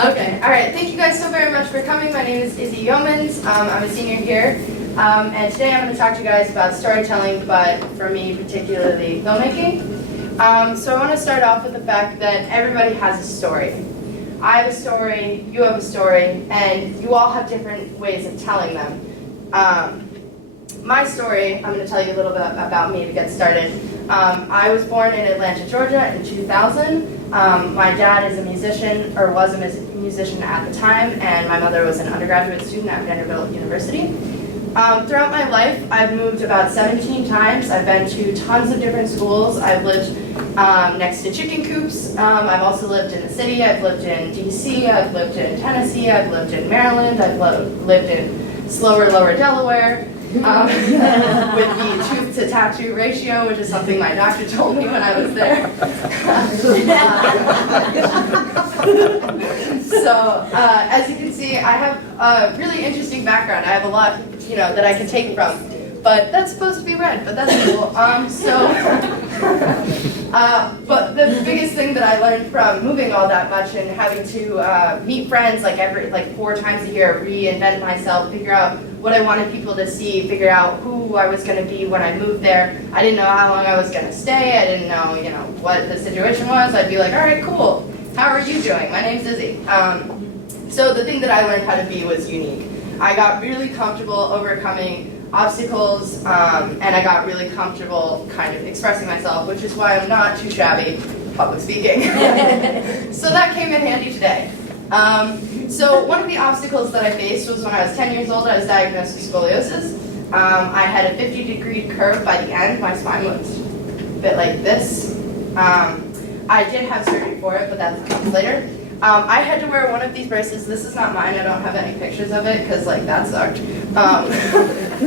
Okay, all right. Thank you guys so very much for coming. My name is Isabella Youmans. I'm a senior here. And today I'm going to talk to you guys about storytelling, but for me particularly filmmaking. So I want to start off with the fact that everybody has a story. I have a story, you have a story, and you all have different ways of telling them. My story, I'm going to tell you a little bit about me to get started. I was born in Atlanta, Georgia in 2000. My dad is a musician, or was a musician at the time, and my mother was an undergraduate student at Vanderbilt University. Throughout my life, I've moved about 17 times. I've been to tons of different schools. I've lived next to chicken coops. I've also lived in the city. I've lived in DC. I've lived in Tennessee. I've lived in Maryland. I've lived in slower, lower Delaware. With the tooth to tattoo ratio, which is something my doctor told me when I was there. So, as you can see, I have a really interesting background. I have a lot, that I can take from. But that's supposed to be red, but that's cool. But the biggest thing that I learned from moving all that much and having to meet friends like 4 times a year, reinvent myself, figure out what I wanted people to see, figure out who I was going to be when I moved there. I didn't know how long I was going to stay. I didn't know, what the situation was. I'd be like, all right, cool. How are you doing? My name's Izzy. So the thing that I learned how to be was unique. I got really comfortable overcoming obstacles, and I got really comfortable kind of expressing myself, which is why I'm not too shabby public speaking. So that came in handy today. So one of the obstacles that I faced was when I was 10 years old, I was diagnosed with scoliosis. I had a 50-degree curve by the end. My spine looked a bit like this. I did have surgery for it, but that comes later. I had to wear one of these braces. This is not mine. I don't have any pictures of it because that sucked.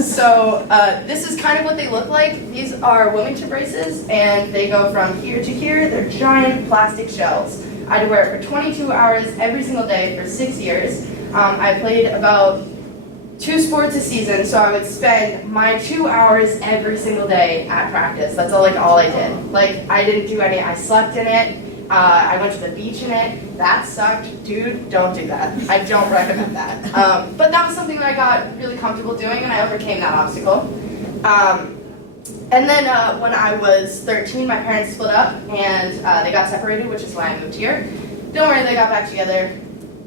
So this is kind of what they look like. These are Wilmington braces, and they go from here to here. They're giant plastic shells. I had to wear it for 22 hours every single day for 6 years. I played about 2 sports a season, so I would spend my 2 hours every single day at practice. That's all I did. I didn't do any. I slept in it. I went to the beach in it. That sucked. Dude, don't do that. I don't recommend that. But that was something that I got really comfortable doing, and I overcame that obstacle. And then when I was 13, my parents split up, and they got separated, which is why I moved here. Don't worry, they got back together,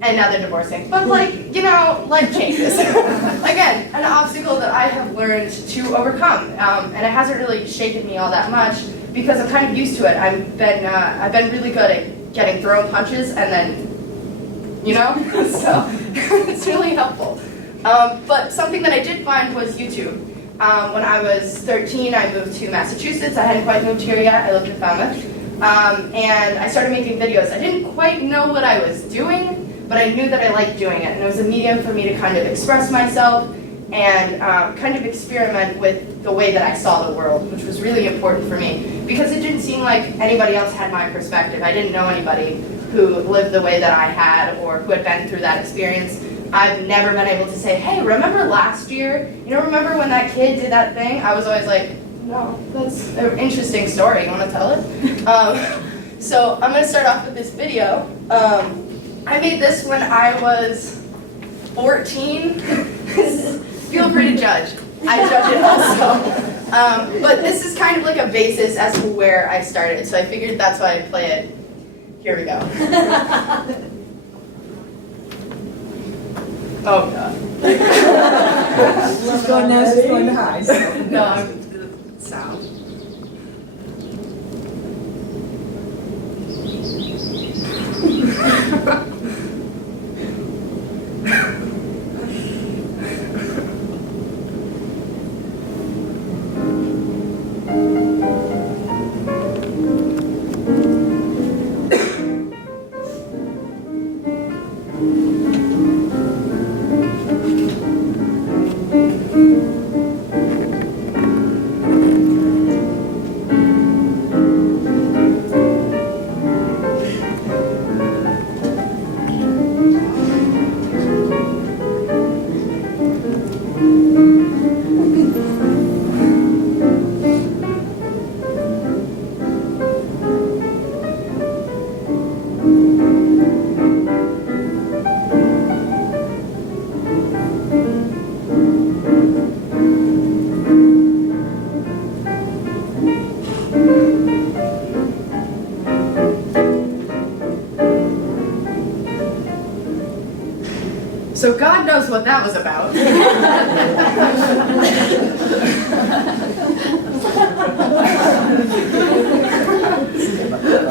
and now they're divorcing. But life changes. Again, an obstacle that I have learned to overcome, and it hasn't really shaken me all that much because I'm kind of used to it. I've been really good at getting thrown punches, and then, so it's really helpful. But something that I did find was YouTube. When I was 13, I moved to Massachusetts. I hadn't quite moved here yet. I lived in Falmouth. And I started making videos. I didn't quite know what I was doing, but I knew that I liked doing it. And it was a medium for me to kind of express myself and kind of experiment with the way that I saw the world, which was really important for me because it didn't seem like anybody else had my perspective. I didn't know anybody who lived the way that I had or who had been through that experience. I've never been able to say, hey, remember last year? Remember when that kid did that thing? I was always like, no, that's an interesting story. You want to tell it? So I'm going to start off with this video. I made this when I was 14. Feel free to judge. I judge it also. But this is kind of like a basis as to where I started. So I figured that's why I'd play it. Here we go. Oh, God. She's going now, she's going to high. So. No, I'm sound. So God knows what that was about.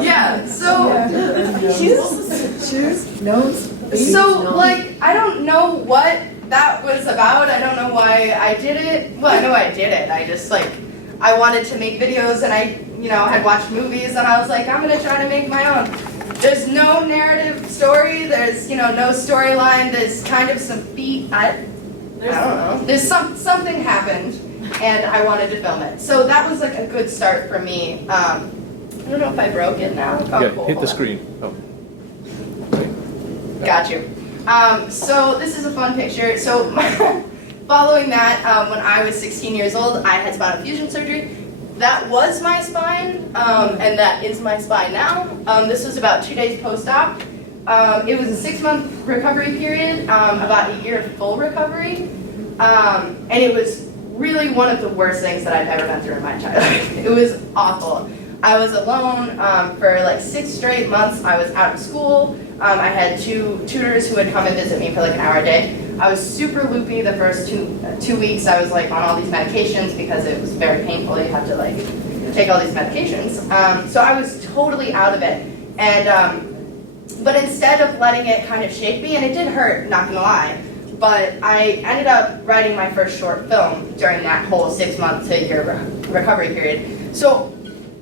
Yeah, so Shoes, nose, like, I don't know what that was about. I don't know why I did it. Well, I know I did it. I just, like, I wanted to make videos, and I, had watched movies, and I was like, I'm gonna try to make my own. There's no narrative story. There's, no storyline. There's kind of some feet. I don't know. There's something happened, and I wanted to film it. So that was, like, a good start for me. I don't know if I broke it now. Oh, Yeah, cool. hit the screen. Oh. Got you. So this is a fun picture. So following that, when I was 16 years old, I had spinal fusion surgery. That was my spine, and that is my spine now. This was about 2 days post-op. It was a 6-month recovery period, about a year of full recovery, and it was really one of the worst things that I've ever been through in my entire life. It was awful. I was alone for like 6 straight months. I was out of school. I had 2 tutors who would come and visit me for like an hour a day. I was super loopy the first two weeks. I was like on all these medications because it was very painful. You have to like take all these medications. So I was totally out of it. And but instead of letting it kind of shape me, and it did hurt, not gonna lie, but I ended up writing my first short film during that whole 6-month to year recovery period. So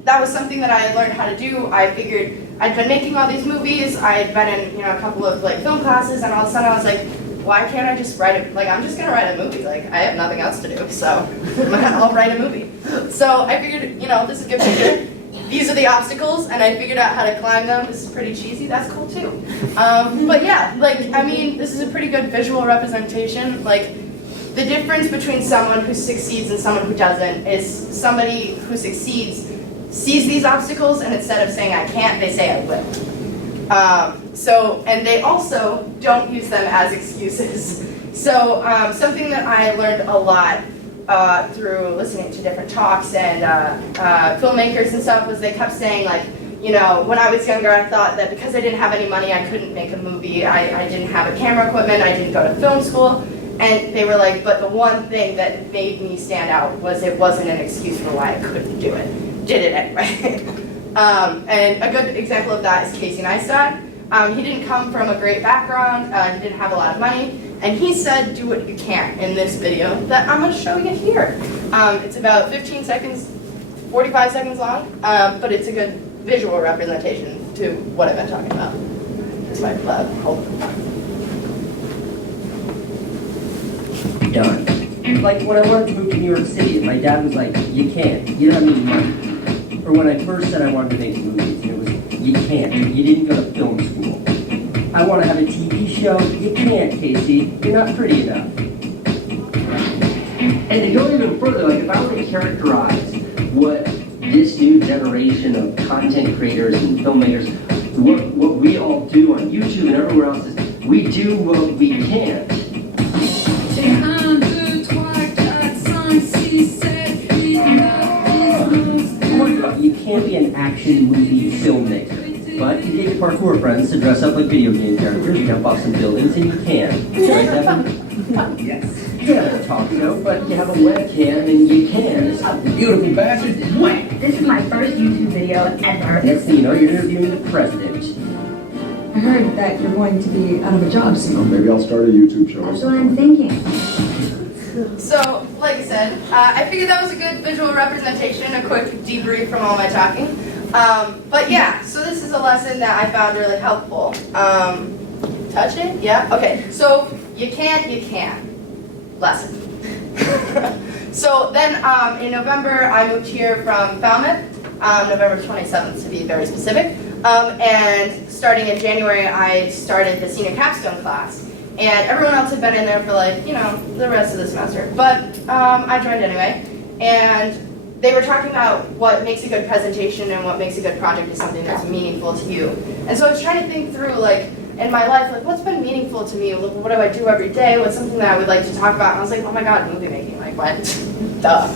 that was something that I learned how to do. I figured I'd been making all these movies. I'd been in a couple of like film classes, and all of a sudden I was like, why can't I just write it? Like, I'm just gonna write a movie. Like, I have nothing else to do, so I'll write a movie. So I figured, this is a good picture. These are the obstacles, and I figured out how to climb them. This is pretty cheesy. That's cool too. But yeah, this is a pretty good visual representation. Like, the difference between someone who succeeds and someone who doesn't is somebody who succeeds sees these obstacles, and instead of saying I can't, they say I will. And they also don't use them as excuses. So something that I learned a lot through listening to different talks and filmmakers and stuff was they kept saying, like, when I was younger, I thought that because I didn't have any money, I couldn't make a movie. I didn't have a camera equipment. I didn't go to film school. And they were like, but the one thing that made me stand out was it wasn't an excuse for why I couldn't do it. Did it anyway. And a good example of that is Casey Neistat. He didn't come from a great background. He didn't have a lot of money. And he said, do what you can in this video that I'm going to show you here. It's about 15 seconds, 45 seconds long, but it's a good visual representation to what I've been talking about. This might done. Like when I wanted to move to New York City, my dad was like, you can't, you don't have any money. Or when I first said I wanted to make movies, and it was, you can't, you didn't go to film school. I want to have a TV show, you can't, Casey, you're not pretty enough. And to go even further, like if I were to characterize what this new generation of content creators and filmmakers, what we all do on YouTube and everywhere else is, we do what we can. You can't be an action movie filmmaker, but you get your parkour friends to dress up like video game characters, jump off some buildings, and you can. Right, Devin? Yes. You have a talk show, but you have a webcam and you can. Beautiful bastard. This is my first YouTube video ever. Next thing you know, you're interviewing the president. I heard that you're going to be out of a job soon. Maybe I'll start a YouTube show. That's what I'm thinking. So, like I said, I figured that was a good visual representation, a quick debrief from all my talking. But yeah, so this is a lesson that I found really helpful. Touch it? Yeah? Okay, so you can't. Lesson. So then in November, I moved here from Falmouth, November 27th to be very specific. And starting in January, I started the senior capstone class. And everyone else had been in there for like, the rest of the semester. But I joined anyway. And they were talking about what makes a good presentation and what makes a good project is something that's meaningful to you. And so I was trying to think through, like, in my life, like, what's been meaningful to me? What do I do every day? What's something that I would like to talk about? And I was like, oh my God, movie making. Like, what? Duh.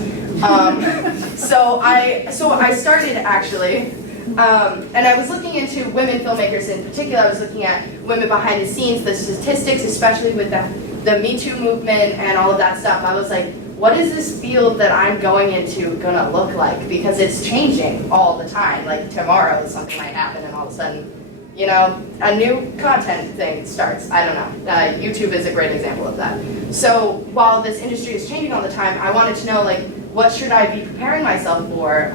So I started, actually, And I was looking into women filmmakers in particular. I was looking at women behind the scenes, the statistics, especially with the Me Too movement and all of that stuff. I was like, what is this field that I'm going into gonna look like? Because it's changing all the time. Like tomorrow something might happen and all of a sudden, you know, a new content thing starts. I don't know. YouTube is a great example of that. So while this industry is changing all the time, I wanted to know, like, what should I be preparing myself for?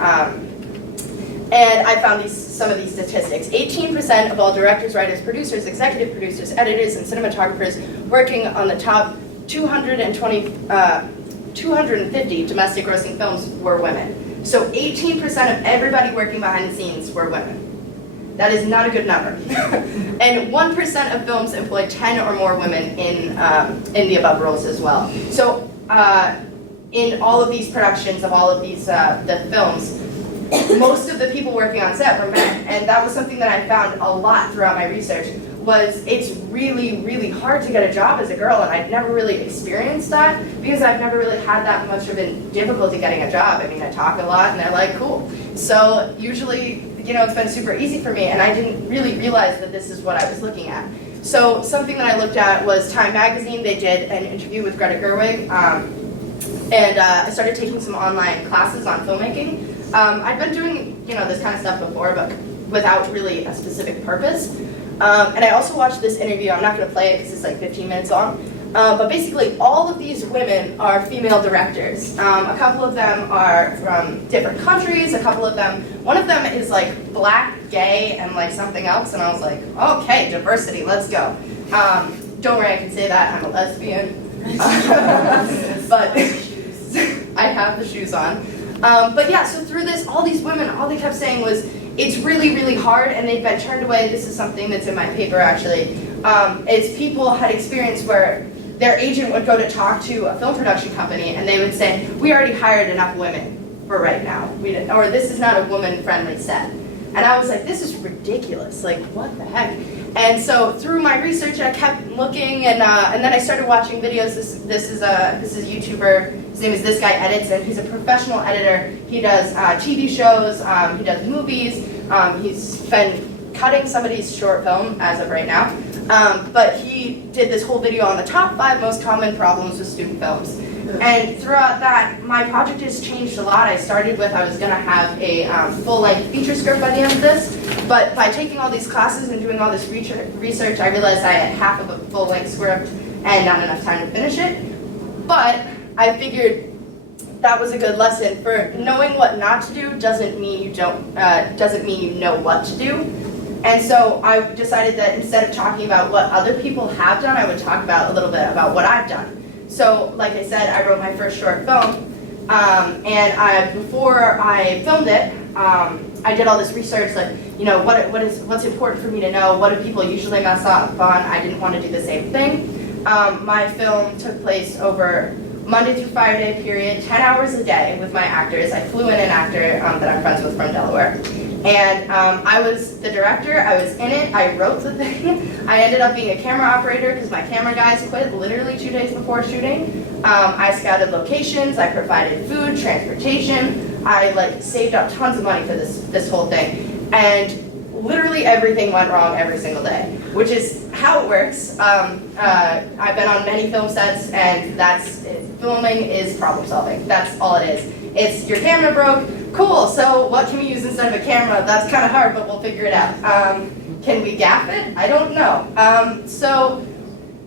And I found some of these statistics. 18% of all directors, writers, producers, executive producers, editors, and cinematographers working on the top 250 domestic grossing films were women. So 18% of everybody working behind the scenes were women. That is not a good number. And 1% of films employ 10 or more women in the above roles as well. So in all of these productions of all of these the films, most of the people working on set were men. And that was something that I found a lot throughout my research, was it's really, really hard to get a job as a girl, and I've never really experienced that because I've never really had that much of a difficulty getting a job. I mean, I talk a lot and they're like, cool. So usually, you know, it's been super easy for me, and I didn't really realize that this is what I was looking at. So something that I looked at was Time Magazine. They did an interview with Greta Gerwig, and I started taking some online classes on filmmaking. I'd been doing, you know, this kind of stuff before, but without really a specific purpose. And I also watched this interview. I'm not going to play it because it's like 15 minutes long. But basically, all of these women are female directors. A couple of them are from different countries. A couple of them, one of them is like black, gay, and like something else. And I was like, okay, diversity, let's go. Don't worry, I can say that. I'm a lesbian. But I have the shoes on. But yeah, so through this, all these women, all they kept saying was, it's really, really hard, and they've been turned away. This is something that's in my paper, actually. It's people had experience where their agent would go to talk to a film production company, and they would say, we already hired enough women for right now, or this is not a woman-friendly set. And I was like, this is ridiculous. Like, what the heck? And so through my research, I kept looking, and then I started watching videos. This is a YouTuber. His name is This Guy Edits, and he's a professional editor. He does TV shows. He does movies. He's been cutting somebody's short film as of right now. But he did this whole video on the top 5 most common problems with student films. And throughout that, my project has changed a lot. I started with, I was going to have a full-length feature script by the end of this, but by taking all these classes and doing all this research, I realized I had half of a full-length script and not enough time to finish it. But I figured that was a good lesson. For knowing what not to do doesn't mean you know what to do. And so I decided that instead of talking about what other people have done, I would talk about a little bit about what I've done. So, like I said, I wrote my first short film, and before I filmed it, I did all this research, like, you know, what's important for me to know, what do people usually mess up on. I didn't want to do the same thing. My film took place over Monday through Friday period, 10 hours a day with my actors. I flew in an actor that I'm friends with from Delaware. And I was the director, I was in it, I wrote the thing. I ended up being a camera operator because my camera guys quit literally 2 days before shooting. I scouted locations, I provided food, transportation. I saved up tons of money for this whole thing. And literally everything went wrong every single day, which is how it works. I've been on many film sets, and filming is problem solving. That's all it is. It's your camera broke, cool, so what can we use instead of a camera? That's kind of hard, but we'll figure it out. Can we gaff it? I don't know. So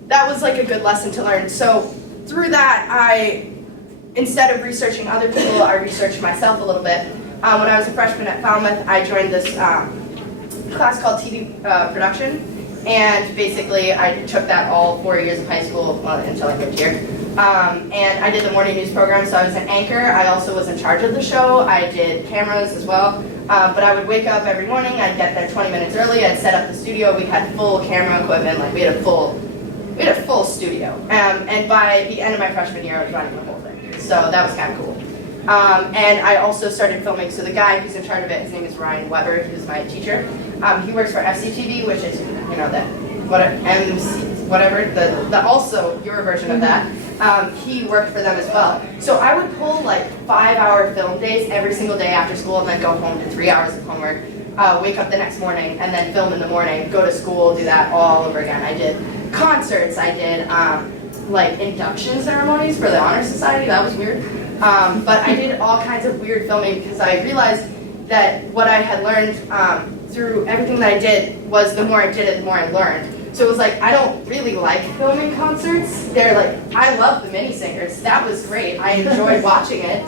that was like a good lesson to learn. So through that, instead of researching other people, I researched myself a little bit. When I was a freshman at Falmouth, I joined this class called TV production, and basically I took that all 4 years of high school until I moved here. And I did the morning news program, so I was an anchor. I also was in charge of the show. I did cameras as well. But I would wake up every morning, I'd get there 20 minutes early, I'd set up the studio. We had full camera equipment, we had a full studio. And by the end of my freshman year, I was running the whole thing. So that was kind of cool. And I also started filming. So the guy who's in charge of it, his name is Ryan Weber. He was my teacher. He works for FCTV, which is, you know, also your version of that. He worked for them as well. So I would pull 5-hour film days every single day after school, and then go home to 3 hours of homework. wake up the next morning and then film in the morning, go to school, do that all over again. I did concerts, I did like induction ceremonies for the Honor Society, that was weird. But I did all kinds of weird filming because I realized that what I had learned through everything that I did was the more I did it, the more I learned. So it was like, I don't really like filming concerts. They're like, I love the mini singers. That was great. I enjoyed watching it.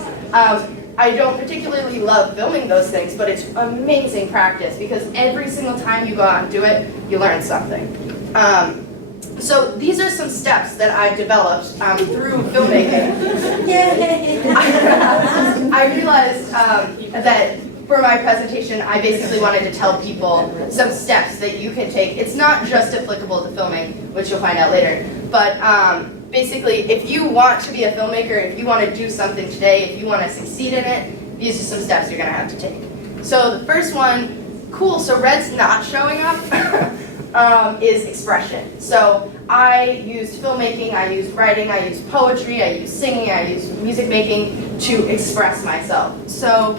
I don't particularly love filming those things, but it's amazing practice because every single time you go out and do it, you learn something. So these are some steps that I've developed through filmmaking. I realized that for my presentation, I basically wanted to tell people some steps that you can take. It's not just applicable to filming, which you'll find out later, but basically, if you want to be a filmmaker, if you want to do something today, if you want to succeed in it, these are some steps you're going to have to take. So the first one, cool, so Red's not showing up, is expression. So I used filmmaking, I used writing, I used poetry, I used singing, I used music making to express myself. So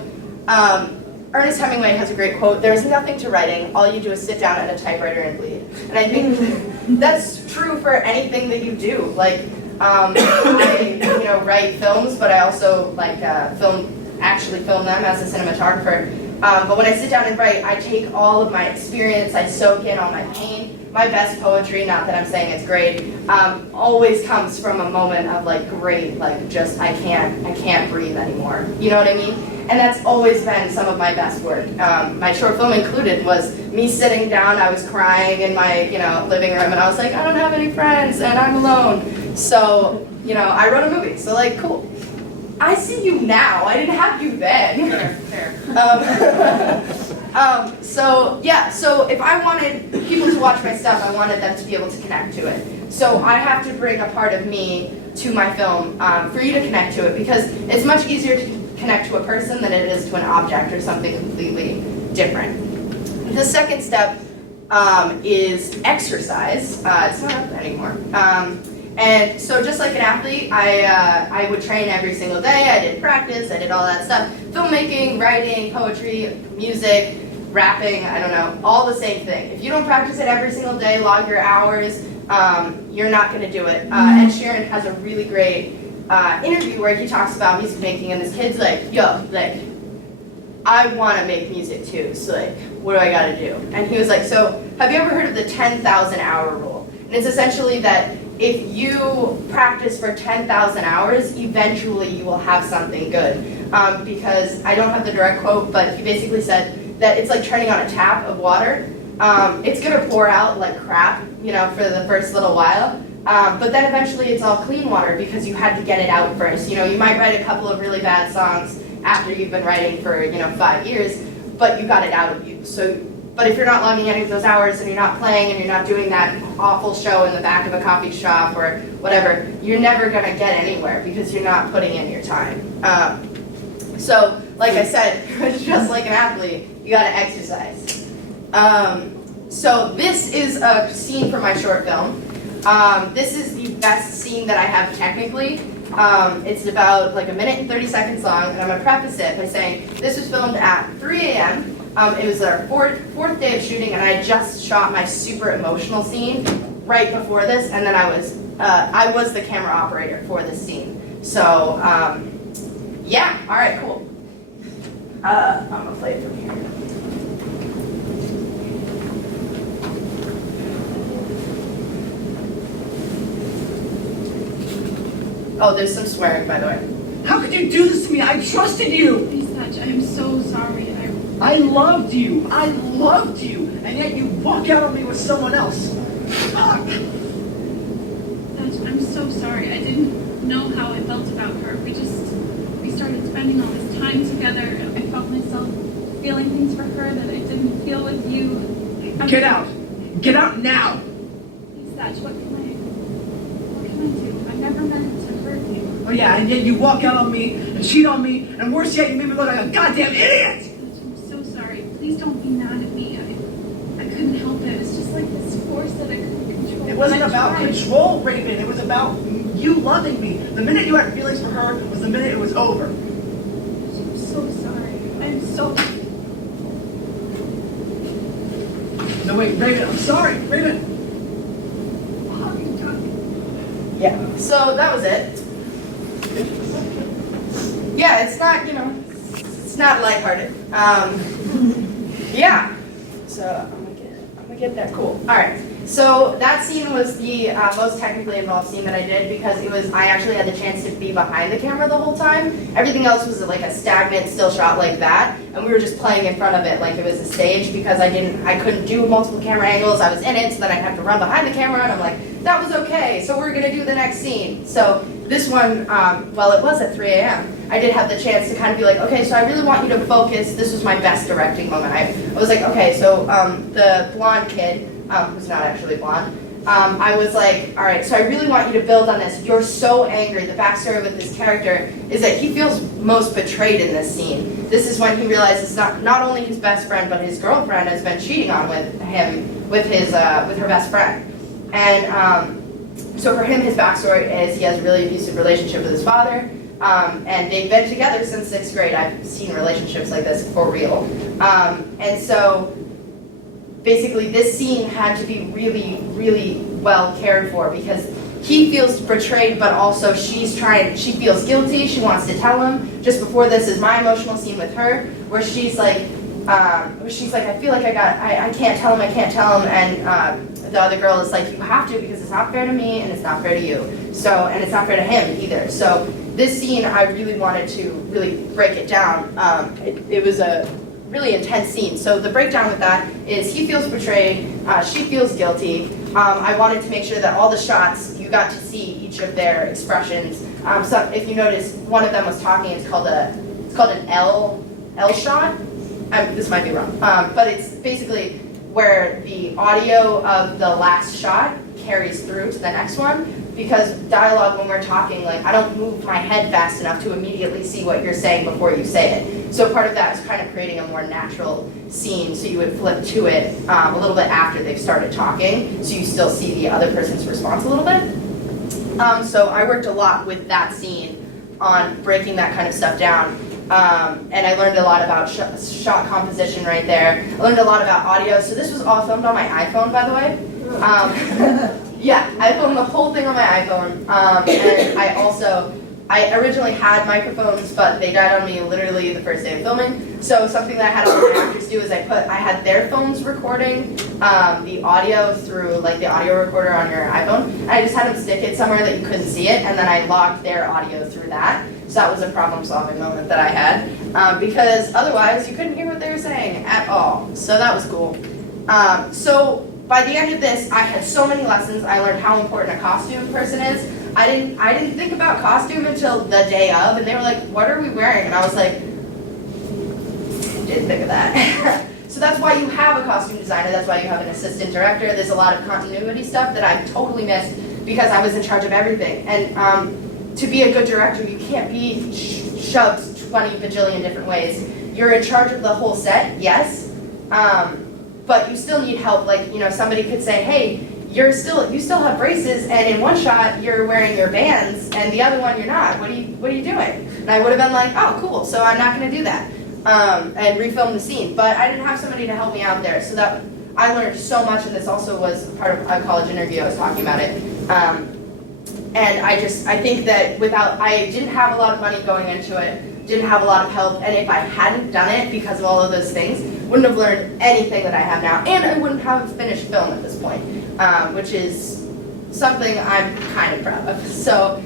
Ernest Hemingway has a great quote, "There's nothing to writing, all you do is sit down at a typewriter and bleed." And I think that's true for anything that you do. Like, I write films, but I also actually film them as a cinematographer. But when I sit down and write, I take all of my experience, I soak in all my pain. My best poetry, not that I'm saying it's great, always comes from a moment of great, just I can't breathe anymore. You know what I mean? And that's always been some of my best work. My short film included was me sitting down, I was crying in my living room, and I was like, I don't have any friends, and I'm alone. So, I wrote a movie, so cool. I see you now, I didn't have you then. Fair. So if I wanted people to watch my stuff, I wanted them to be able to connect to it. So I have to bring a part of me to my film for you to connect to it, because it's much easier to connect to a person than it is to an object or something completely different. The second step is exercise. It's not up anymore. And so just like an athlete, I would train every single day. I did practice, I did all that stuff. Filmmaking, writing, poetry, music, rapping, I don't know, all the same thing. If you don't practice it every single day, log your hours, you're not going to do it. Ed Sheeran has a really great interview where he talks about music making, and this kid's like, yo, I want to make music too, so what do I got to do? And he was like, so have you ever heard of the 10,000 hour rule? And it's essentially that if you practice for 10,000 hours, eventually you will have something good. Because I don't have the direct quote, but he basically said that it's like turning on a tap of water. It's going to pour out like crap, for the first little while. But then eventually it's all clean water because you had to get it out first. You might write a couple of really bad songs after you've been writing for 5 years, but you got it out of you. But if you're not logging any of those hours and you're not playing and you're not doing that awful show in the back of a coffee shop or whatever, you're never going to get anywhere because you're not putting in your time. So, like I said, just like an athlete, you got to exercise. So this is a scene from my short film. This is the best scene that I have technically. It's about a minute and 30-second song, and I'm going to preface it by saying this was filmed at 3 a.m. It was our fourth day of shooting, and I had just shot my super emotional scene right before this, and then I was the camera operator for this scene. So, yeah, all right, cool. I'm going to play it from here. Oh, there's some swearing, by the way. How could you do this to me? I trusted you. Please, Satch, I'm so sorry. I loved you. I loved you. And yet you walk out on me with someone else. Fuck. Satch, I'm so sorry. I didn't know how I felt about her. We started spending all this time together. I felt myself feeling things for her that I didn't feel with you. Get out. Get out now. Please, Satch, what can I do? I never meant to hurt you. Oh yeah, and yet you walk out on me and cheat on me, and worse yet, you made me look like a goddamn idiot! I'm so sorry. Please don't be mad at me. I couldn't help it. It's just like this force that I couldn't control. It wasn't I about tried. control, Raven. It was about you loving me. The minute you had feelings for her was the minute it was over. I'm so sorry. I'm so... No, wait, Raven, I'm sorry, Raven. What have you done? Yeah. So that was it. Yeah, it's not, it's not lighthearted. Yeah. So I'm gonna get that. Cool. All right. So that scene was the most technically involved scene that I did because I actually had the chance to be behind the camera the whole time. Everything else was like a stagnant still shot like that, and we were just playing in front of it like it was a stage because I couldn't do multiple camera angles. I was in it, so then I'd have to run behind the camera, and I'm like, that was okay. So we're gonna do the next scene. So this one, well, it was at 3 a.m. I did have the chance to kind of be like, okay, so I really want you to focus. This was my best directing moment. I was like, okay, so the blonde kid. Who's not actually blonde, I was like, all right, so I really want you to build on this. You're so angry. The backstory with this character is that he feels most betrayed in this scene. This is when he realizes not only his best friend, but his girlfriend has been cheating on with her best friend. And so for him, his backstory is he has a really abusive relationship with his father, and they've been together since 6th grade. I've seen relationships like this for real. And so basically this scene had to be really, really well cared for because he feels betrayed, but also she feels guilty, she wants to tell him. Just before this is my emotional scene with her, where she's like, I feel like I can't tell him, and the other girl is like, you have to because it's not fair to me and it's not fair to you. So, and it's not fair to him either. So this scene, I really wanted to really break it down. It was a really intense scene. So the breakdown with that is he feels betrayed, she feels guilty. I wanted to make sure that all the shots, you got to see each of their expressions. So if you notice, one of them was talking, it's called an L shot. This might be wrong, but it's basically where the audio of the last shot carries through to the next one. Because dialogue, when we're talking, like I don't move my head fast enough to immediately see what you're saying before you say it. So part of that is kind of creating a more natural scene. So you would flip to it a little bit after they've started talking, so you still see the other person's response a little bit. So I worked a lot with that scene on breaking that kind of stuff down. And I learned a lot about shot composition right there. I learned a lot about audio. So this was all filmed on my iPhone, by the way. Yeah, I filmed the whole thing on my iPhone, and I originally had microphones, but they died on me literally the first day of filming. So something that I had all my actors do is I had their phones recording the audio through like the audio recorder on your iPhone, and I just had them stick it somewhere that you couldn't see it, and then I logged their audio through that. So that was a problem-solving moment that I had, because otherwise you couldn't hear what they were saying at all. So that was cool. So by the end of this, I had so many lessons. I learned how important a costume person is. I didn't think about costume until the day of, and they were like, "What are we wearing?" And I was like, "Didn't think of that." So that's why you have a costume designer. That's why you have an assistant director. There's a lot of continuity stuff that I totally missed because I was in charge of everything. And to be a good director, you can't be shoved 20 bajillion different ways. You're in charge of the whole set, yes. But you still need help. Like, somebody could say, hey, you still have braces, and in one shot you're wearing your bands, and the other one you're not. What are you doing? And I would have been like, oh, cool. So I'm not going to do that, and refilm the scene. But I didn't have somebody to help me out there, so that I learned so much. And this also was part of a college interview. I was talking about it, and I think that I didn't have a lot of money going into it. Didn't have a lot of help, and if I hadn't done it because of all of those things, wouldn't have learned anything that I have now, and I wouldn't have a finished film at this point, which is something I'm kind of proud of. So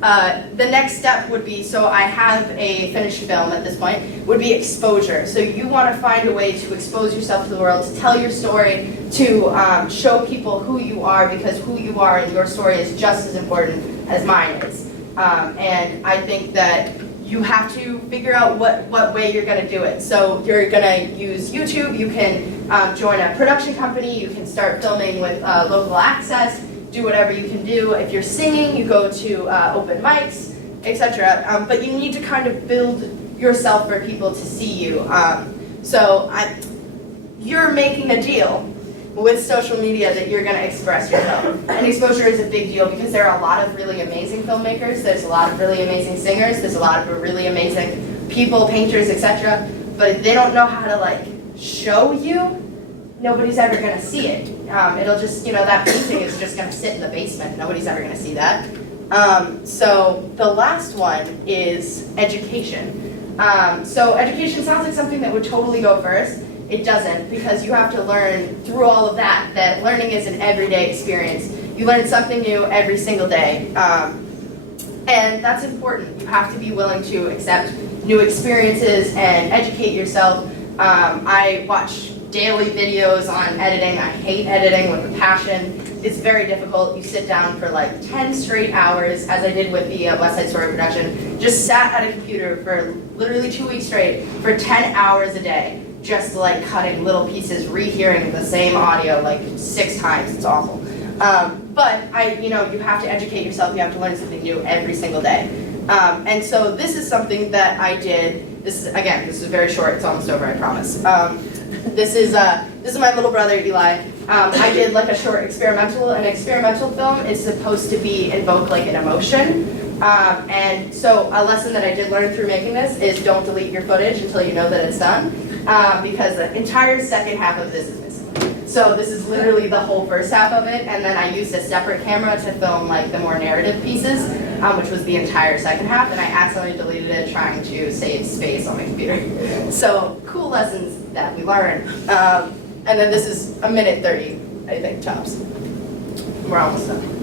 the next step would be, so I have a finished film at this point, would be exposure. So you want to find a way to expose yourself to the world, to tell your story, to show people who you are, because who you are and your story is just as important as mine is. And I think that you have to figure out what way you're going to do it. So you're going to use YouTube, you can join a production company, you can start filming with local access, do whatever you can do. If you're singing, you go to open mics, etc. But you need to kind of build yourself for people to see you. You're making a deal with social media that you're going to express yourself. And exposure is a big deal because there are a lot of really amazing filmmakers, there's a lot of really amazing singers, there's a lot of really amazing people, painters, etc. But if they don't know how to show you, nobody's ever gonna see it. It'll just, that painting is just gonna sit in the basement. Nobody's ever gonna see that. So the last one is education. So education sounds like something that would totally go first. It doesn't, because you have to learn through all of that learning is an everyday experience. You learn something new every single day. And that's important. You have to be willing to accept new experiences and educate yourself. I watch daily videos on editing. I hate editing with a passion. It's very difficult. You sit down for like 10 straight hours, as I did with the West Side Story production. Just sat at a computer for literally 2 weeks straight for 10 hours a day, just like cutting little pieces, rehearing the same audio like 6 times. It's awful. But you have to educate yourself. You have to learn something new every single day. And so this is something that I did. This is very short. It's almost over, I promise. This is my little brother, Eli. I did like a short experimental. An experimental film is supposed to invoke like an emotion. And so a lesson that I did learn through making this is don't delete your footage until you know that it's done, because the entire second half of this is missing. So this is literally the whole first half of it, and then I used a separate camera to film like the more narrative pieces, which was the entire second half, and I accidentally deleted it trying to save space on my computer. So cool lessons that we learn. And then this is 1:30, I think, tops. We're almost done.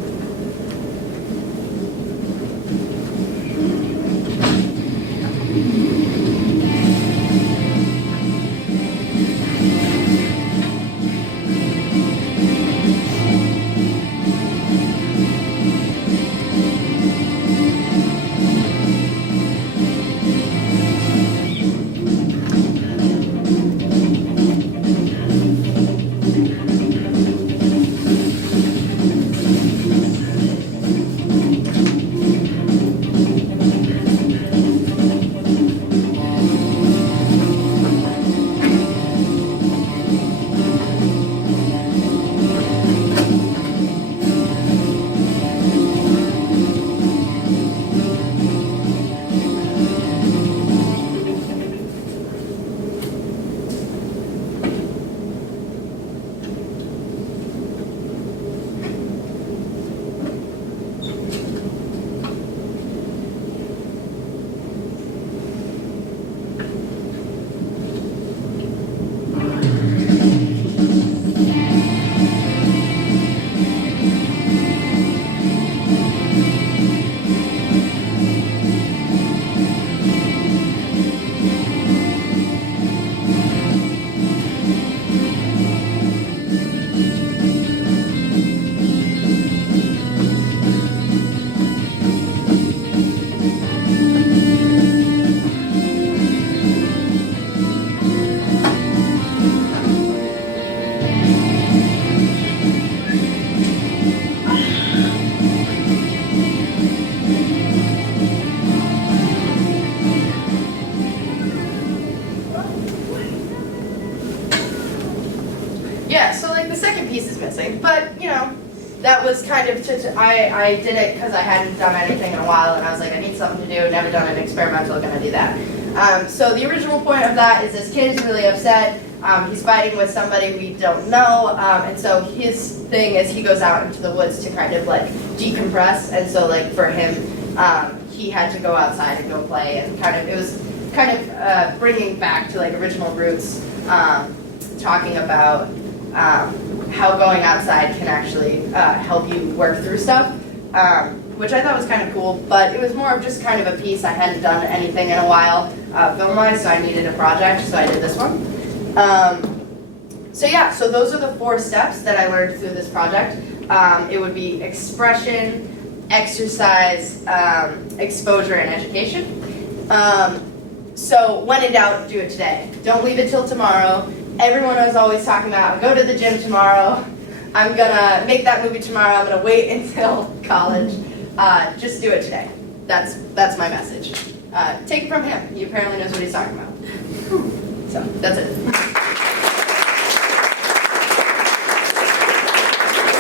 Yeah, so like the second piece is missing, but that was kind of, I did it because I hadn't done anything in a while, and I was like, I need something to do, never done an experimental, gonna do that. So the original point of that is this kid is really upset. He's fighting with somebody we don't know, and so his thing is he goes out into the woods to kind of like decompress, and so like for him, he had to go outside and go play, and it was kind of bringing back to like original roots, talking about how going outside can actually help you work through stuff, which I thought was kind of cool, but it was more of just kind of a piece. I hadn't done anything in a while film-wise, so I needed a project, so I did this one. So those are the 4 steps that I learned through this project. It would be expression, exercise, exposure, and education. So when in doubt, do it today. Don't leave it till tomorrow. Everyone was always talking about, go to the gym tomorrow, I'm gonna make that movie tomorrow, I'm gonna wait until college. Just do it today. That's my message. Take it from him. He apparently knows what he's talking about. So, that's it.